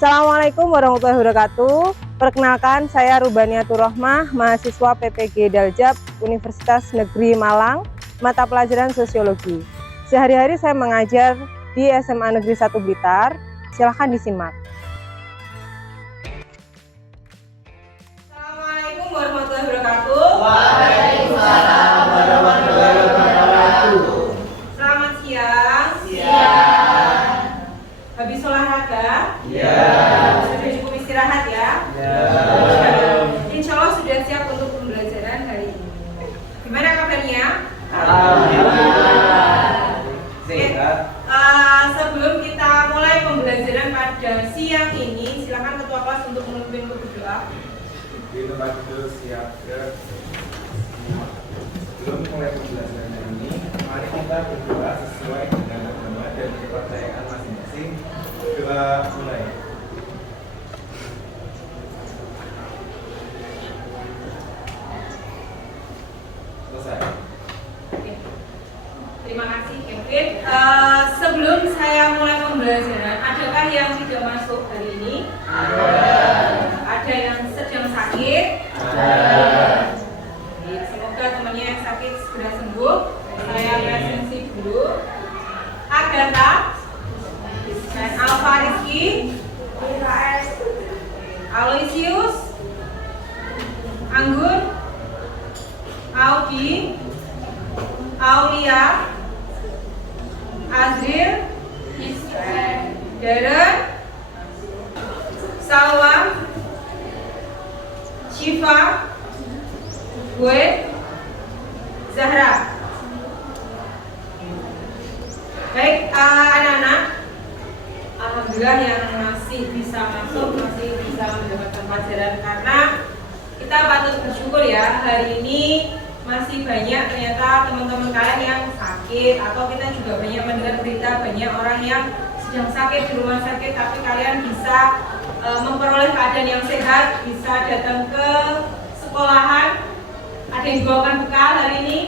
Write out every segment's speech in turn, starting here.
Assalamualaikum warahmatullahi wabarakatuh. Perkenalkan, saya Rubaniatur Rohmah, mahasiswa PPG Daljab Universitas Negeri Malang, mata pelajaran Sosiologi. Sehari-hari saya mengajar di SMA Negeri 1 Blitar. Silahkan disimak. Assalamualaikum warahmatullahi wabarakatuh. Waalaikumsalam warahmatullahi wabarakatuh. Selamat siang. Siang. Habis olahraga? Ya. Sudah cukup istirahat ya? Ya. Insya Allah sudah siap untuk pembelajaran hari ini. Gimana kabarnya? Alhamdulillah. Sehat. Sebelum kita mulai pembelajaran pada siang ini, silakan ketua kelas untuk memimpin berdoa. Di tempat duduk siap gerak. Sebelum mulai pembelajaran ini, mari kita berdoa sesuai dengan agama dan kepercayaan masing-masing. Doa mulai. Selesai. Oke. Terima kasih Kevin. Sebelum saya mulai pembelajaran, adakah yang tidak masuk hari ini? Ada yang sedang sakit? Semoga temannya yang sakit segera sembuh. Saya presensi dulu. Agatha dan Alfa Rizky, Aloysius, Anggun, Audi, Aulia, Azril, Darren, Salwa, Syifa, gue, Zahra. Baik, anak-anak, alhamdulillah yang masih bisa masuk, masih bisa mendapatkan pelajaran, karena kita patut bersyukur ya, hari ini masih banyak ternyata teman-teman kalian yang sakit, atau kita juga banyak mendengar berita banyak orang yang sedang sakit di rumah sakit, tapi kalian bisa memperoleh keadaan yang sehat, bisa datang ke sekolahan. Ada yang dibawakan bekal hari ini?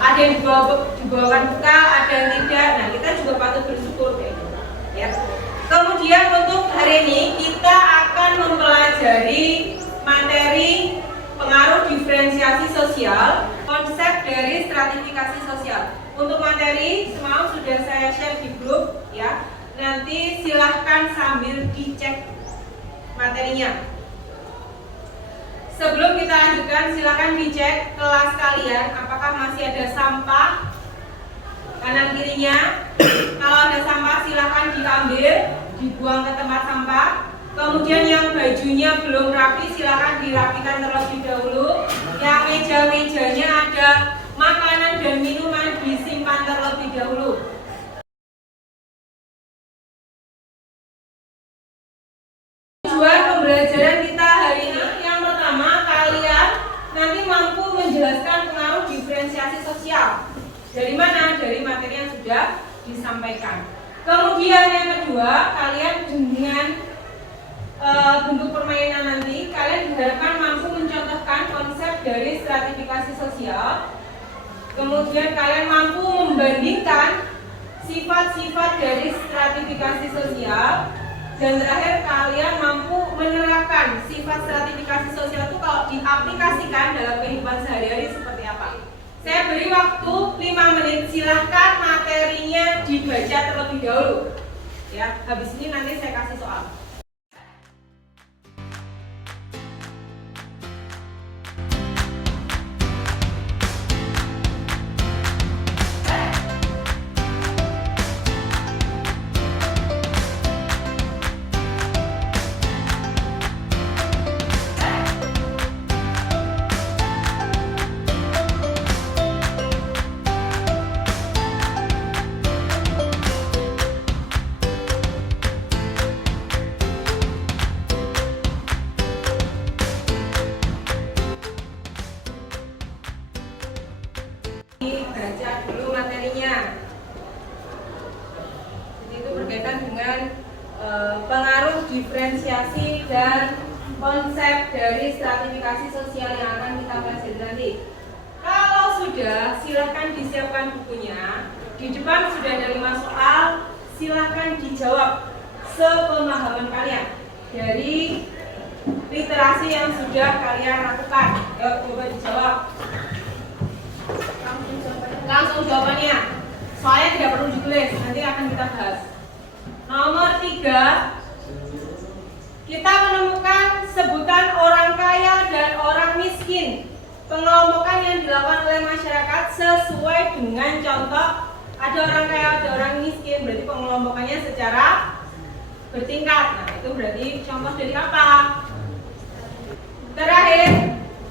Ada yang dibawakan bekal, ada yang tidak. Nah, kita juga patut bersyukur kayak gitu, ya. Kemudian untuk hari ini kita akan mempelajari materi pengaruh diferensiasi sosial, konsep dari stratifikasi sosial. Untuk materi semalam sudah saya share di grup, ya. Nanti silahkan sambil dicek materinya. Sebelum kita lanjutkan, silahkan dicek kelas kalian apakah masih ada sampah kanan kirinya. Kalau ada sampah silahkan diambil, dibuang ke tempat sampah. Kemudian yang bajunya belum rapi silahkan dirapikan terlebih dahulu. Yang meja-mejanya ada makanan dan minuman disimpan terlebih dahulu. Tujuan pembelajaran kita hari ini, yang pertama, kalian nanti mampu menjelaskan pengaruh diferensiasi sosial. Dari mana? Dari materi yang sudah disampaikan. Kemudian yang kedua, kalian dengan bentuk permainan nanti, kalian diharapkan mampu mencontohkan konsep dari stratifikasi sosial. Kemudian kalian mampu membandingkan sifat-sifat dari stratifikasi sosial. Dan terakhir, kalian mampu menerapkan sifat stratifikasi sosial itu kalau diaplikasikan dalam kehidupan sehari-hari seperti apa. Saya beri waktu 5 menit, silahkan materinya dibaca terlebih dahulu, ya. Habis ini nanti saya kasih soal. Baca dulu materinya. Jadi itu berkaitan dengan pengaruh diferensiasi dan konsep dari stratifikasi sosial yang akan kita pelajari nanti. Kalau sudah, silahkan disiapkan bukunya. Di depan sudah ada 5 soal, silahkan dijawab sepemahaman kalian dari literasi yang sudah kalian lakukan. Yuk, coba dijawab. Langsung jawabannya. Soalnya tidak perlu ditulis, nanti akan kita bahas. Nomor 3, kita menemukan sebutan orang kaya dan orang miskin. Pengelompokan yang dilakukan oleh masyarakat sesuai dengan contoh. Ada orang kaya, ada orang miskin, berarti pengelompokannya secara bertingkat. Nah, itu berarti contoh dari apa? Terakhir,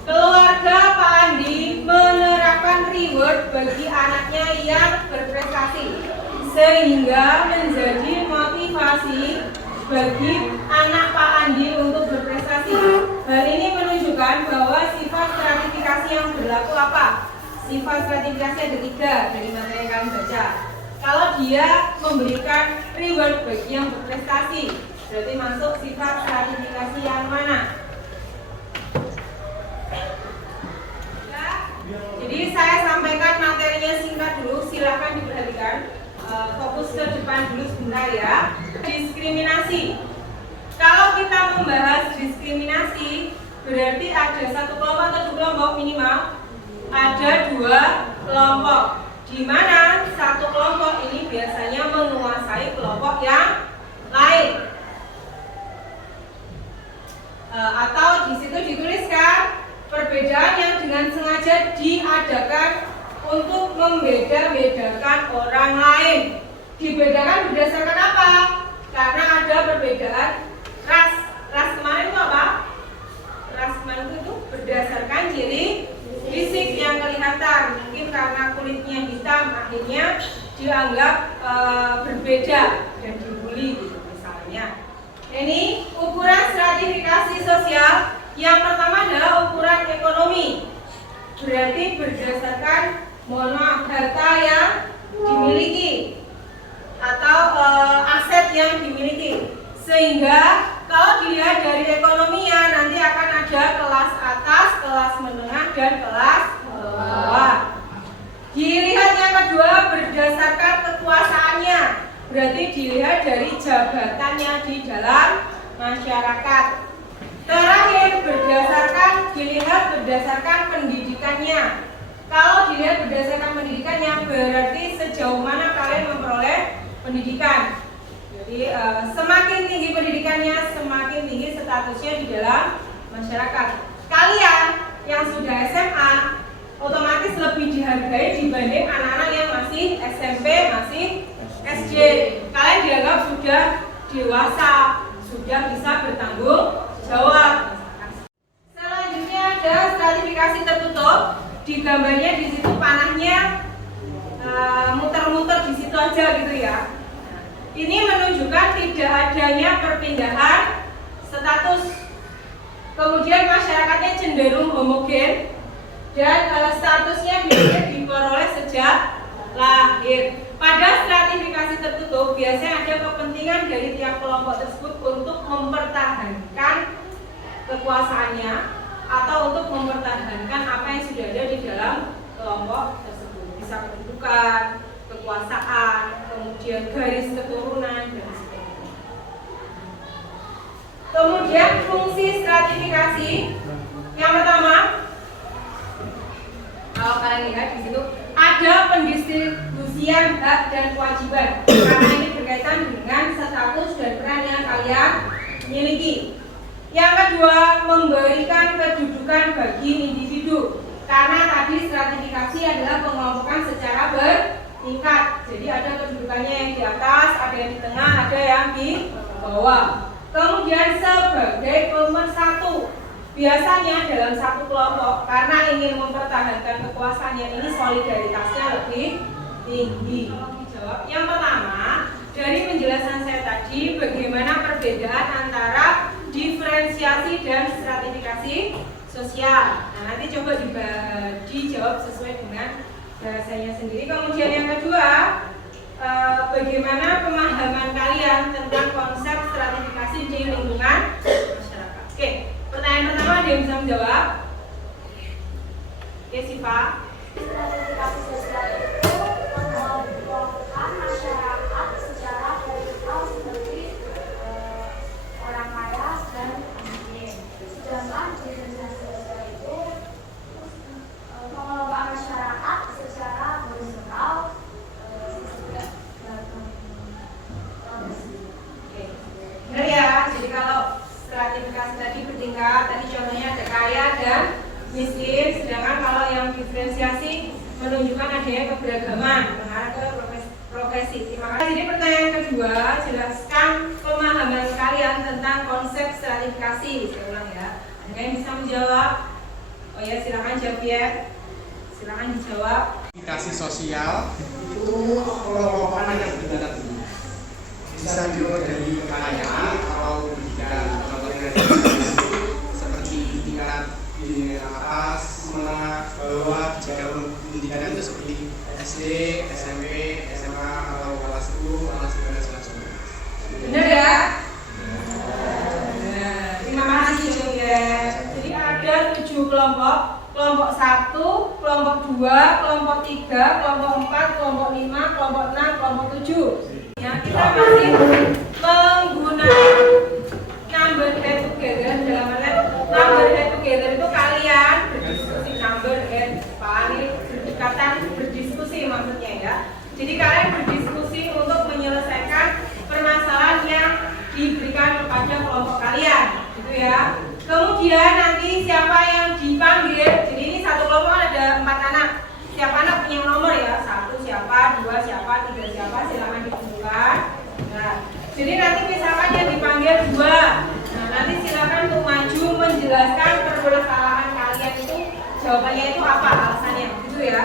keluarga Pak Andi menerapkan reward bagi anaknya yang berprestasi sehingga menjadi motivasi bagi anak Pak Andi untuk berprestasi. Hal ini menunjukkan bahwa sifat stratifikasi yang berlaku apa? Sifat stratifikasi ada 3 dari materi yang kalian baca. Kalau dia memberikan reward bagi yang berprestasi, berarti masuk sifat stratifikasi yang mana? Jadi saya sampaikan materinya singkat dulu, silakan diperhatikan. Fokus ke depan dulu sebentar ya. Diskriminasi. Kalau kita membahas diskriminasi, berarti ada satu kelompok atau 2 kelompok minimal. Ada 2 kelompok, di mana satu kelompok ini biasanya menguasai kelompok yang lain. Atau di situ dituliskan perbedaan yang dengan sengaja diadakan untuk membeda-bedakan orang lain. Dibedakan berdasarkan apa? Karena ada perbedaan ras. Ras kemarin itu apa? Ras kemarin itu berdasarkan ciri fisik yang kelihatan. Mungkin karena kulitnya hitam, akhirnya dianggap berbeda dan dibully gitu misalnya. Ini ukuran stratifikasi sosial. Yang pertama adalah ukuran ekonomi. Berarti berdasarkan harta yang dimiliki atau aset yang dimiliki. Sehingga kalau dilihat dari ekonominya nanti akan ada kelas atas, kelas menengah, dan kelas bawah. Dilihat yang kedua berdasarkan kekuasaannya. Berarti dilihat dari jabatannya di dalam masyarakat. Terakhir dilihat berdasarkan pendidikannya. Kalau dilihat berdasarkan pendidikannya berarti sejauh mana kalian memperoleh pendidikan. Jadi semakin tinggi pendidikannya, semakin tinggi statusnya di dalam masyarakat. Kalian yang sudah SMA otomatis lebih dihargai dibanding anak-anak yang masih SMP, masih SD. Kalian dianggap sudah dewasa, sudah bisa bertanggung jawab. Selanjutnya ada stratifikasi tertutup. Di gambarnya di situ panahnya muter-muter di situ aja gitu ya. Ini menunjukkan tidak adanya perpindahan status. Kemudian masyarakatnya cenderung homogen dan statusnya biasanya diperoleh sejak lahir. Pada stratifikasi tertutup biasanya ada kepentingan dari tiap kelompok tersebut untuk mempertahankan kekuasaannya atau untuk mempertahankan apa yang sudah ada di dalam kelompok tersebut. Bisa kedudukan, kekuasaan, kemudian garis keturunan dan sebagainya. Kemudian fungsi stratifikasi yang pertama, kalau kalian lihat di situ ada pendistribusian hak dan kewajiban karena ini berkaitan dengan status dan peran yang kalian miliki. Yang kedua, memberikan kedudukan bagi individu karena tadi stratifikasi adalah pengelompokan secara bertingkat. Jadi ada kedudukannya yang di atas, ada yang di tengah, ada yang di bawah. Kemudian sebagai pemersatu, biasanya dalam satu kelompok karena ingin mempertahankan kekuasaannya ini solidaritasnya lebih tinggi. Dijawab. Yang pertama, dari penjelasan saya tadi bagaimana perbedaan antara diferensiasi dan stratifikasi sosial. Nah, nanti coba dijawab sesuai dengan bahasanya sendiri. Kemudian yang kedua, bagaimana pemahaman kalian tentang konsep stratifikasi di lingkungan masyarakat. Oke, pertanyaan pertama ada yang bisa menjawab? Oke, Siva. Stratifikasi sosial itu mengelompokkan masyarakat secara vertikal seperti dan miskin. Sedangkan kalau yang diferensiasi menunjukkan adanya keberagaman mengarah ke profesi. Terima kasih. Jadi pertanyaan kedua, jelaskan pemahaman kalian tentang konsep stratifikasi. Saya ulang ya. Ada yang bisa menjawab? Oh ya, silakan jawab ya. Silakan dijawab. Stratifikasi sosial itu kelompokan yang berbeda bisa dilihat dari kekayaan atau pendidikan. Contohnya seperti tingkat di atas, menengah, bawah. Jika pendidikan itu seperti SD, SMP, SMA atau kelas 10, kelas 9 dan selanjutnya. Benar ya? Nah, terima kasih ya. Jadi ada 7 kelompok. Kelompok 1, kelompok 2, kelompok 3, kelompok 4, kelompok 5, kelompok 6, kelompok 7. Ya, kita masih menggunakan number head together. Dalam artian number head together itu kalian berdiskusi, number head paling berdekatan berdiskusi maksudnya ya. Jadi kalian berdiskusi untuk menyelesaikan permasalahan yang diberikan kepada kelompok kalian, gitu ya. Kemudian nanti siapa yang dipanggil, jadi ini satu kelompok ada 4 anak. Siapa anak punya nomor ya, 1 siapa, 2 siapa, 3 siapa, silakan ditunjukkan. Nah, jadi nanti misalkan yang dipanggil 2, nah nanti silakan untuk maju menjelaskan permasalahan kalian itu jawabannya itu apa, alasannya, gitu ya.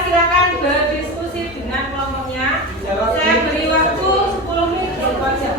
Silakan berdiskusi dengan kelompoknya. Saya beri waktu 10 menit untuk aja.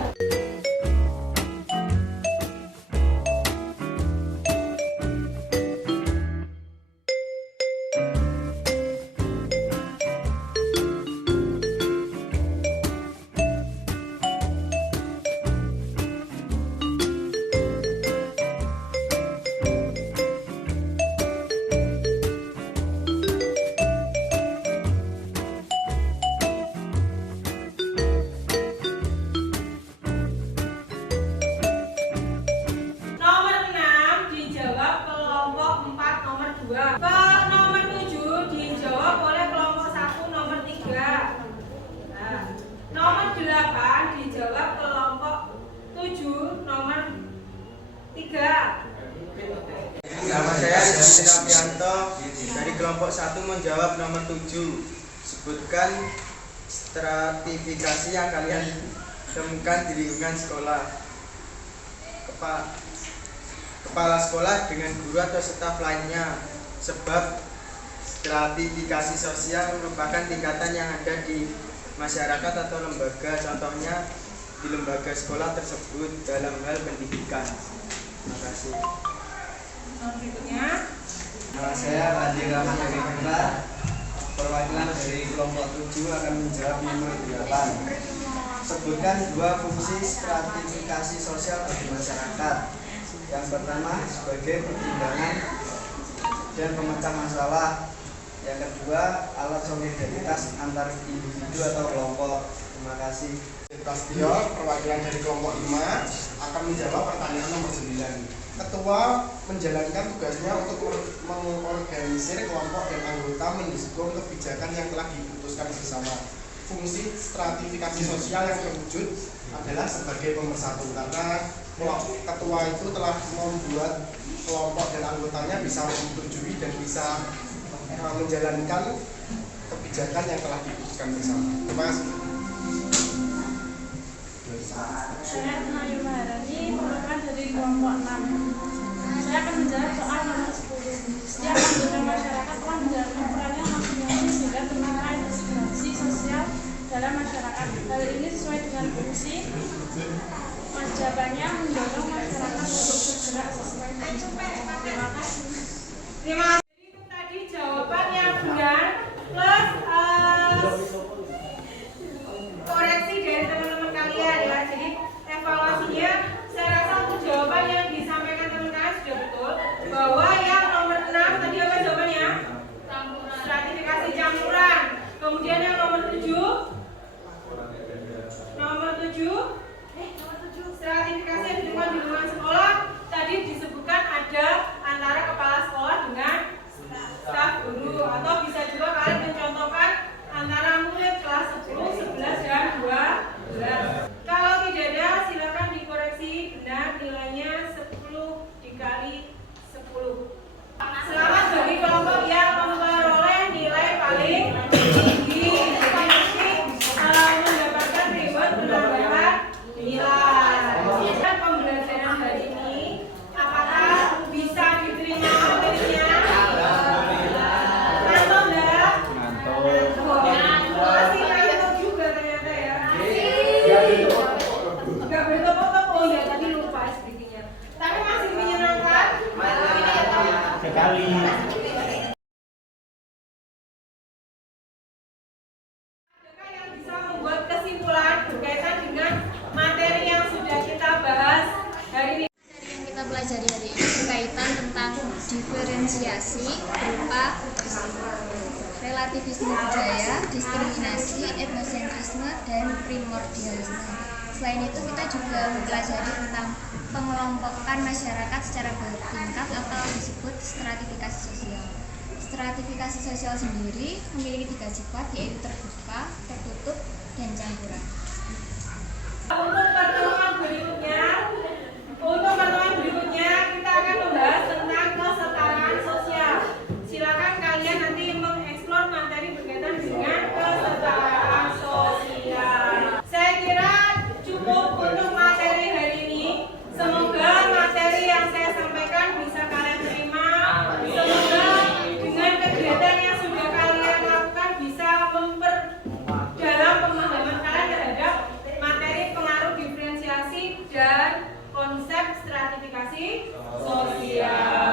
Nama saya Justin Apianto dari kelompok 1 menjawab nomor 7. Sebutkan stratifikasi yang kalian temukan di lingkungan sekolah. Kepala sekolah dengan guru atau staf lainnya. Sebab stratifikasi sosial merupakan tingkatan yang ada di masyarakat atau lembaga. Contohnya di lembaga sekolah tersebut dalam hal pendidikan. Terima kasih. Berikutnya, Nama saya Adi Rahman Yogyakarta. Perwakilan dari kelompok 7 akan menjawab nomor 8. Sebutkan 2 fungsi stratifikasi sosial bagi masyarakat. Yang pertama sebagai pertimbangan dan pemecah masalah. Yang kedua alat solidaritas antar individu atau kelompok. Terima kasih. Prastio, perwakilan dari kelompok 5 akan menjawab pertanyaan nomor 9. Ketua menjalankan tugasnya untuk mengorganisir kelompok dan anggota mendukung kebijakan yang telah diputuskan bersama. Fungsi stratifikasi sosial yang terwujud adalah sebagai pemersatu, karena ketua itu telah membuat kelompok dan anggotanya bisa menyetujui dan bisa menjalankan kebijakan yang telah diputuskan bersama. Terima kasih. Saya Nayu Maharani, perwakilan dari kelompok 6. Saya akan menjawab soal nomor 10. Setiap anggota masyarakat telah menjalankan perannya masing-masing sehingga tercapai integrasi sosial dalam masyarakat. Hal ini sesuai dengan fungsi jawabannya mendorong masyarakat untuk bergerak sesuai dengan jawaban. Terima kasih. terima kasih. Itu tadi jawaban yang benar plus koreksi dari teman-teman kalian ya. Jadi evaluasinya saya rasa untuk jawaban yang disampaikan teman-teman sudah betul bahwa diferensiasi berupa relativisme budaya, diskriminasi, etnosentrisme, dan primordialisme. Selain itu kita juga mempelajari tentang pengelompokan masyarakat secara bertingkat atau disebut stratifikasi sosial. Stratifikasi sosial sendiri memiliki 3 sifat, yaitu terbuka, tertutup, dan campuran. Untuk pertemuan berikutnya kita akan membahas tentang kesetaraan sosial. Silakan kalian nanti mengeksplor materi berkaitan dengan kesetaraan sosial. Saya kira cukup untuk materi hari ini. Semoga materi yang saya sampaikan bisa kalian terima. Semoga dengan kegiatan yang sudah kalian lakukan bisa memperdalam pemahaman kalian terhadap materi pengaruh diferensiasi dan konsep stratifikasi sosial.